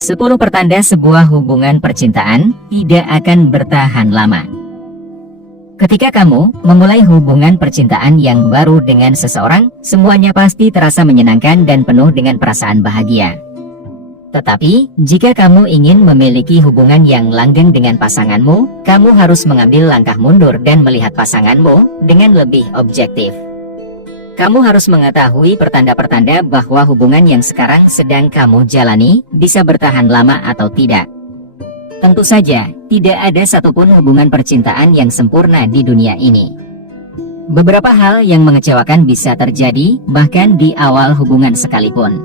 10 pertanda sebuah hubungan percintaan tidak akan bertahan lama. Ketika kamu memulai hubungan percintaan yang baru dengan seseorang, semuanya pasti terasa menyenangkan dan penuh dengan perasaan bahagia. Tetapi, jika kamu ingin memiliki hubungan yang langgeng dengan pasanganmu, kamu harus mengambil langkah mundur dan melihat pasanganmu dengan lebih objektif. Kamu harus mengetahui pertanda-pertanda bahwa hubungan yang sekarang sedang kamu jalani bisa bertahan lama atau tidak. Tentu saja, tidak ada satupun hubungan percintaan yang sempurna di dunia ini. Beberapa hal yang mengecewakan bisa terjadi, bahkan di awal hubungan sekalipun.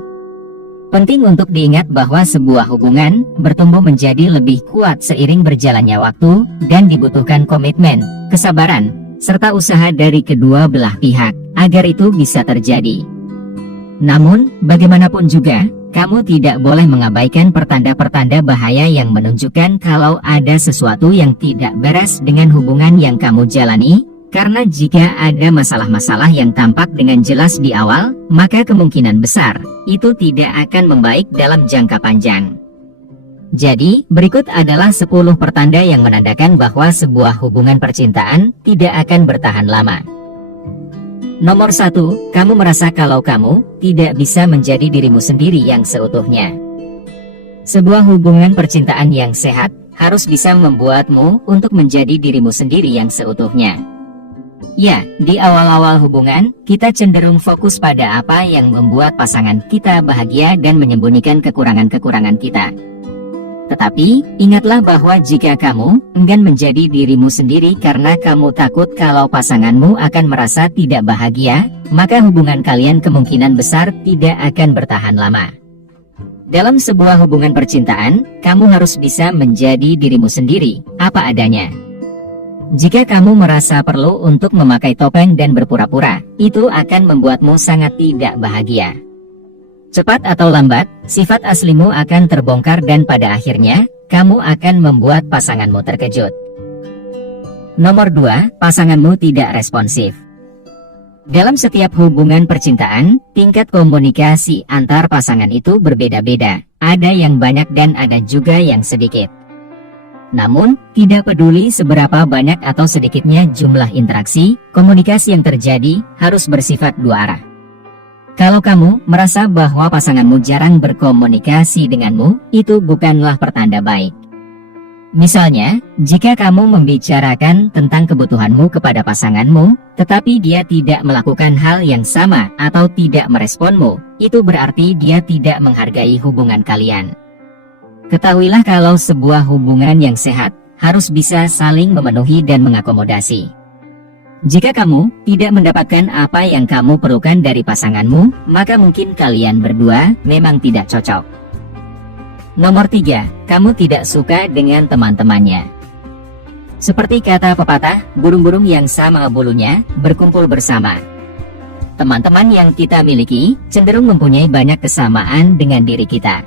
Penting untuk diingat bahwa sebuah hubungan bertumbuh menjadi lebih kuat seiring berjalannya waktu, dan dibutuhkan komitmen, kesabaran, serta usaha dari kedua belah pihak, agar itu bisa terjadi. Namun, bagaimanapun juga, kamu tidak boleh mengabaikan pertanda-pertanda bahaya yang menunjukkan kalau ada sesuatu yang tidak beres dengan hubungan yang kamu jalani, karena jika ada masalah-masalah yang tampak dengan jelas di awal, maka kemungkinan besar, itu tidak akan membaik dalam jangka panjang. Jadi, berikut adalah 10 pertanda yang menandakan bahwa sebuah hubungan percintaan tidak akan bertahan lama. Nomor 1, kamu merasa kalau kamu tidak bisa menjadi dirimu sendiri yang seutuhnya. Sebuah hubungan percintaan yang sehat harus bisa membuatmu untuk menjadi dirimu sendiri yang seutuhnya. Ya, di awal-awal hubungan, kita cenderung fokus pada apa yang membuat pasangan kita bahagia dan menyembunyikan kekurangan-kekurangan kita. Tetapi, ingatlah bahwa jika kamu enggan menjadi dirimu sendiri karena kamu takut kalau pasanganmu akan merasa tidak bahagia, maka hubungan kalian kemungkinan besar tidak akan bertahan lama. Dalam sebuah hubungan percintaan, kamu harus bisa menjadi dirimu sendiri, apa adanya. Jika kamu merasa perlu untuk memakai topeng dan berpura-pura, itu akan membuatmu sangat tidak bahagia. Cepat atau lambat, sifat aslimu akan terbongkar dan pada akhirnya, kamu akan membuat pasanganmu terkejut. Nomor 2, pasanganmu tidak responsif. Dalam setiap hubungan percintaan, tingkat komunikasi antar pasangan itu berbeda-beda. Ada yang banyak dan ada juga yang sedikit. Namun, tidak peduli seberapa banyak atau sedikitnya jumlah interaksi, komunikasi yang terjadi harus bersifat dua arah. Kalau kamu merasa bahwa pasanganmu jarang berkomunikasi denganmu, itu bukanlah pertanda baik. Misalnya, jika kamu membicarakan tentang kebutuhanmu kepada pasanganmu, tetapi dia tidak melakukan hal yang sama atau tidak meresponmu, itu berarti dia tidak menghargai hubungan kalian. Ketahuilah kalau sebuah hubungan yang sehat harus bisa saling memenuhi dan mengakomodasi. Jika kamu tidak mendapatkan apa yang kamu perlukan dari pasanganmu, maka mungkin kalian berdua memang tidak cocok. Nomor 3, kamu tidak suka dengan teman-temannya. Seperti kata pepatah, burung-burung yang sama bulunya berkumpul bersama. Teman-teman yang kita miliki cenderung mempunyai banyak kesamaan dengan diri kita.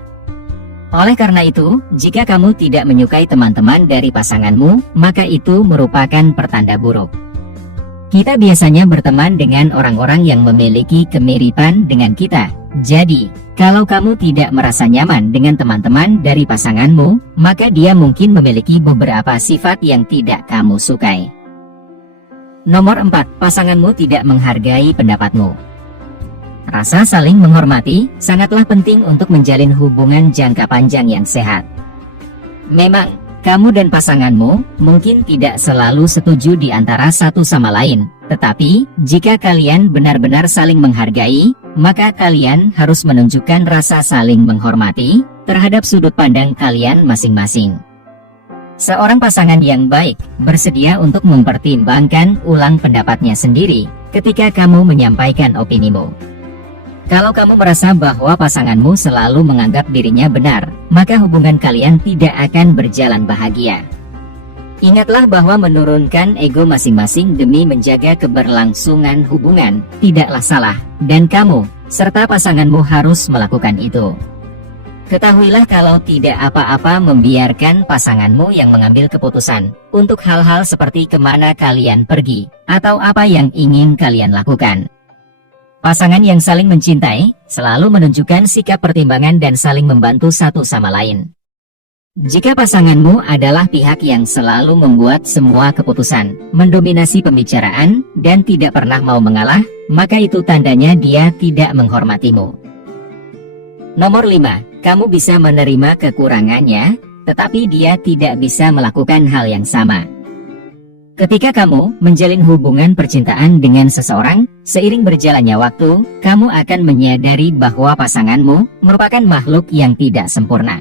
Oleh karena itu, jika kamu tidak menyukai teman-teman dari pasanganmu, maka itu merupakan pertanda buruk. Kita biasanya berteman dengan orang-orang yang memiliki kemiripan dengan kita. Jadi, kalau kamu tidak merasa nyaman dengan teman-teman dari pasanganmu, maka dia mungkin memiliki beberapa sifat yang tidak kamu sukai. Nomor 4, pasanganmu tidak menghargai pendapatmu. Rasa saling menghormati sangatlah penting untuk menjalin hubungan jangka panjang yang sehat. Memang, kamu dan pasanganmu mungkin tidak selalu setuju di antara satu sama lain, tetapi jika kalian benar-benar saling menghargai, maka kalian harus menunjukkan rasa saling menghormati terhadap sudut pandang kalian masing-masing. Seorang pasangan yang baik bersedia untuk mempertimbangkan ulang pendapatnya sendiri ketika kamu menyampaikan opinimu. Kalau kamu merasa bahwa pasanganmu selalu menganggap dirinya benar, maka hubungan kalian tidak akan berjalan bahagia. Ingatlah bahwa menurunkan ego masing-masing demi menjaga keberlangsungan hubungan tidaklah salah, dan kamu serta pasanganmu harus melakukan itu. Ketahuilah kalau tidak apa-apa membiarkan pasanganmu yang mengambil keputusan untuk hal-hal seperti kemana kalian pergi, atau apa yang ingin kalian lakukan. Pasangan yang saling mencintai selalu menunjukkan sikap pertimbangan dan saling membantu satu sama lain. Jika pasanganmu adalah pihak yang selalu membuat semua keputusan, mendominasi pembicaraan, dan tidak pernah mau mengalah, maka itu tandanya dia tidak menghormatimu. Nomor 5. Kamu bisa menerima kekurangannya, tetapi dia tidak bisa melakukan hal yang sama. Ketika kamu menjalin hubungan percintaan dengan seseorang, seiring berjalannya waktu, kamu akan menyadari bahwa pasanganmu merupakan makhluk yang tidak sempurna.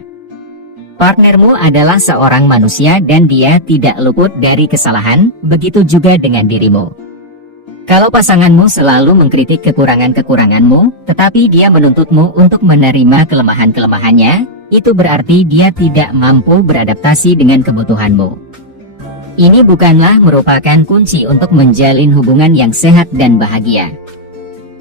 Partnermu adalah seorang manusia dan dia tidak luput dari kesalahan, begitu juga dengan dirimu. Kalau pasanganmu selalu mengkritik kekurangan-kekuranganmu, tetapi dia menuntutmu untuk menerima kelemahan-kelemahannya, itu berarti dia tidak mampu beradaptasi dengan kebutuhanmu. Ini bukanlah merupakan kunci untuk menjalin hubungan yang sehat dan bahagia.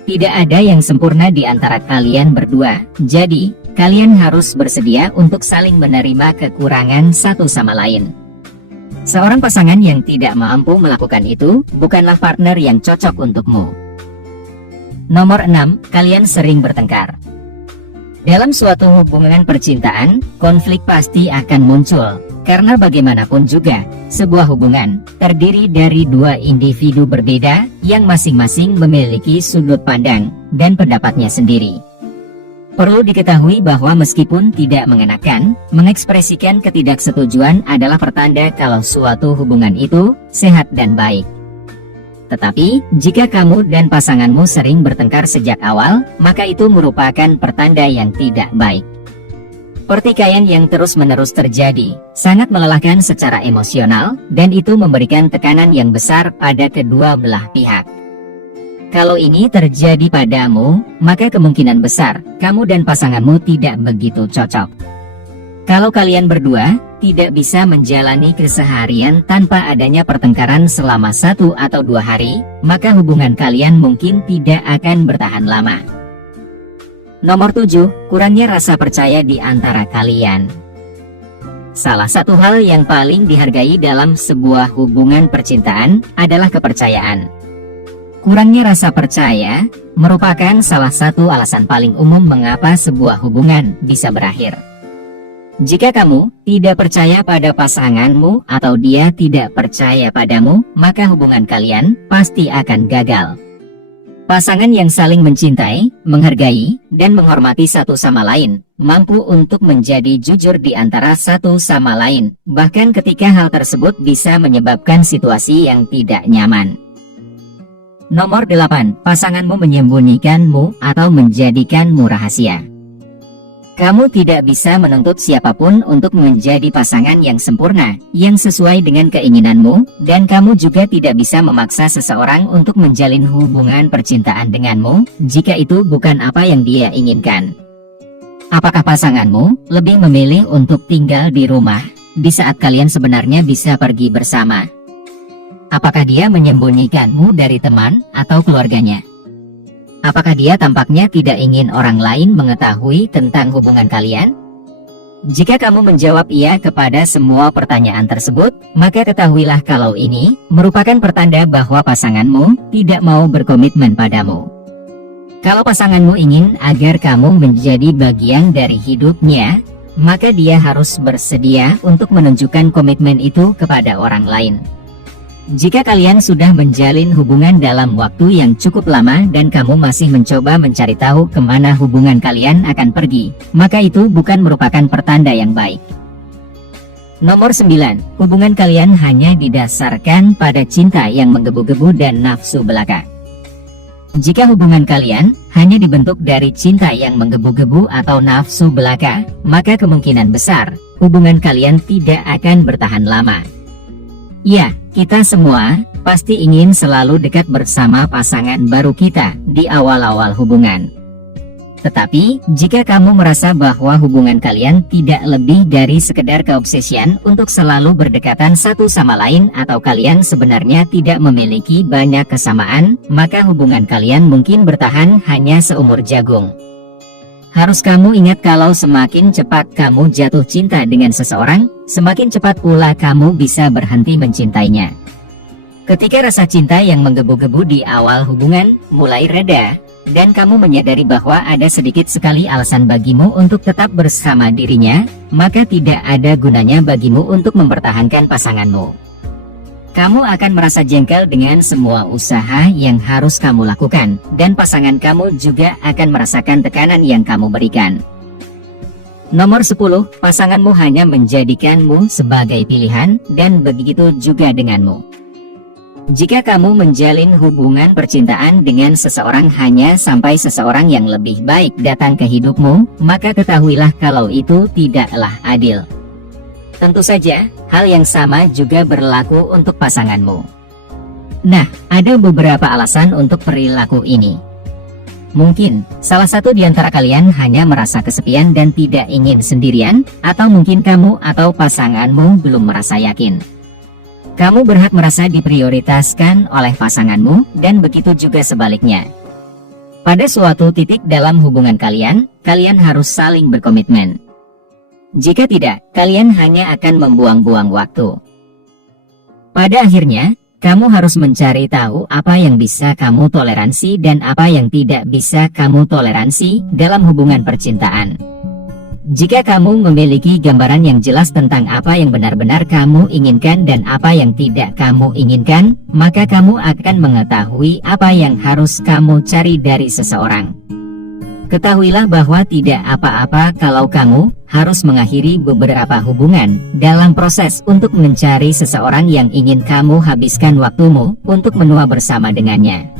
Tidak ada yang sempurna di antara kalian berdua, jadi kalian harus bersedia untuk saling menerima kekurangan satu sama lain. Seorang pasangan yang tidak mampu melakukan itu bukanlah partner yang cocok untukmu. Nomor 6. Kalian sering bertengkar. Dalam suatu hubungan percintaan, konflik pasti akan muncul. Karena bagaimanapun juga, sebuah hubungan terdiri dari dua individu berbeda yang masing-masing memiliki sudut pandang dan pendapatnya sendiri. Perlu diketahui bahwa meskipun tidak mengenakan, mengekspresikan ketidaksetujuan adalah pertanda kalau suatu hubungan itu sehat dan baik. Tetapi, jika kamu dan pasanganmu sering bertengkar sejak awal, maka itu merupakan pertanda yang tidak baik. Pertikaian yang terus-menerus terjadi sangat melelahkan secara emosional dan itu memberikan tekanan yang besar pada kedua belah pihak. Kalau ini terjadi padamu, maka kemungkinan besar kamu dan pasanganmu tidak begitu cocok. Kalau kalian berdua tidak bisa menjalani keseharian tanpa adanya pertengkaran selama 1 atau 2 hari, maka hubungan kalian mungkin tidak akan bertahan lama. Nomor 7. Kurangnya rasa percaya di antara kalian. Salah satu hal yang paling dihargai dalam sebuah hubungan percintaan adalah kepercayaan. Kurangnya rasa percaya merupakan salah satu alasan paling umum mengapa sebuah hubungan bisa berakhir. Jika kamu tidak percaya pada pasanganmu atau dia tidak percaya padamu, maka hubungan kalian pasti akan gagal. Pasangan yang saling mencintai, menghargai, dan menghormati satu sama lain, mampu untuk menjadi jujur di antara satu sama lain, bahkan ketika hal tersebut bisa menyebabkan situasi yang tidak nyaman. Nomor 8. Pasanganmu menyembunyikanmu atau menjadikanmu rahasia. Kamu tidak bisa menuntut siapapun untuk menjadi pasangan yang sempurna, yang sesuai dengan keinginanmu, dan kamu juga tidak bisa memaksa seseorang untuk menjalin hubungan percintaan denganmu, jika itu bukan apa yang dia inginkan. Apakah pasanganmu lebih memilih untuk tinggal di rumah, di saat kalian sebenarnya bisa pergi bersama? Apakah dia menyembunyikanmu dari teman atau keluarganya? Apakah dia tampaknya tidak ingin orang lain mengetahui tentang hubungan kalian? Jika kamu menjawab iya kepada semua pertanyaan tersebut, maka ketahuilah kalau ini merupakan pertanda bahwa pasanganmu tidak mau berkomitmen padamu. Kalau pasanganmu ingin agar kamu menjadi bagian dari hidupnya, maka dia harus bersedia untuk menunjukkan komitmen itu kepada orang lain. Jika kalian sudah menjalin hubungan dalam waktu yang cukup lama dan kamu masih mencoba mencari tahu kemana hubungan kalian akan pergi, maka itu bukan merupakan pertanda yang baik. Nomor 9. Hubungan kalian hanya didasarkan pada cinta yang menggebu-gebu dan nafsu belaka. Jika hubungan kalian hanya dibentuk dari cinta yang menggebu-gebu atau nafsu belaka, maka kemungkinan besar hubungan kalian tidak akan bertahan lama. Ya, kita semua pasti ingin selalu dekat bersama pasangan baru kita di awal-awal hubungan. Tetapi, jika kamu merasa bahwa hubungan kalian tidak lebih dari sekedar keobsesian untuk selalu berdekatan satu sama lain atau kalian sebenarnya tidak memiliki banyak kesamaan, maka hubungan kalian mungkin bertahan hanya seumur jagung. Harus kamu ingat kalau semakin cepat kamu jatuh cinta dengan seseorang, semakin cepat pula kamu bisa berhenti mencintainya. Ketika rasa cinta yang menggebu-gebu di awal hubungan mulai reda, dan kamu menyadari bahwa ada sedikit sekali alasan bagimu untuk tetap bersama dirinya, maka tidak ada gunanya bagimu untuk mempertahankan pasanganmu. Kamu akan merasa jengkel dengan semua usaha yang harus kamu lakukan, dan pasangan kamu juga akan merasakan tekanan yang kamu berikan. Nomor 10, pasanganmu hanya menjadikanmu sebagai pilihan, dan begitu juga denganmu. Jika kamu menjalin hubungan percintaan dengan seseorang hanya sampai seseorang yang lebih baik datang ke hidupmu, maka ketahuilah kalau itu tidaklah adil. Tentu saja, hal yang sama juga berlaku untuk pasanganmu. Nah, ada beberapa alasan untuk perilaku ini. Mungkin, salah satu di antara kalian hanya merasa kesepian dan tidak ingin sendirian, atau mungkin kamu atau pasanganmu belum merasa yakin. Kamu berhak merasa diprioritaskan oleh pasanganmu, dan begitu juga sebaliknya. Pada suatu titik dalam hubungan kalian, kalian harus saling berkomitmen. Jika tidak, kalian hanya akan membuang-buang waktu. Pada akhirnya, kamu harus mencari tahu apa yang bisa kamu toleransi dan apa yang tidak bisa kamu toleransi dalam hubungan percintaan. Jika kamu memiliki gambaran yang jelas tentang apa yang benar-benar kamu inginkan dan apa yang tidak kamu inginkan, maka kamu akan mengetahui apa yang harus kamu cari dari seseorang. Ketahuilah bahwa tidak apa-apa kalau kamu harus mengakhiri beberapa hubungan dalam proses untuk mencari seseorang yang ingin kamu habiskan waktumu untuk menua bersama dengannya.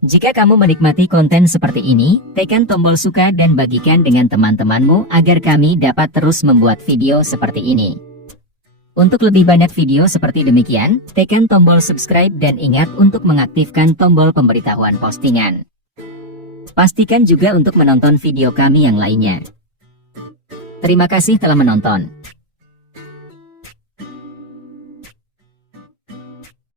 Jika kamu menikmati konten seperti ini, tekan tombol suka dan bagikan dengan teman-temanmu agar kami dapat terus membuat video seperti ini. Untuk lebih banyak video seperti demikian, tekan tombol subscribe dan ingat untuk mengaktifkan tombol pemberitahuan postingan. Pastikan juga untuk menonton video kami yang lainnya. Terima kasih telah menonton.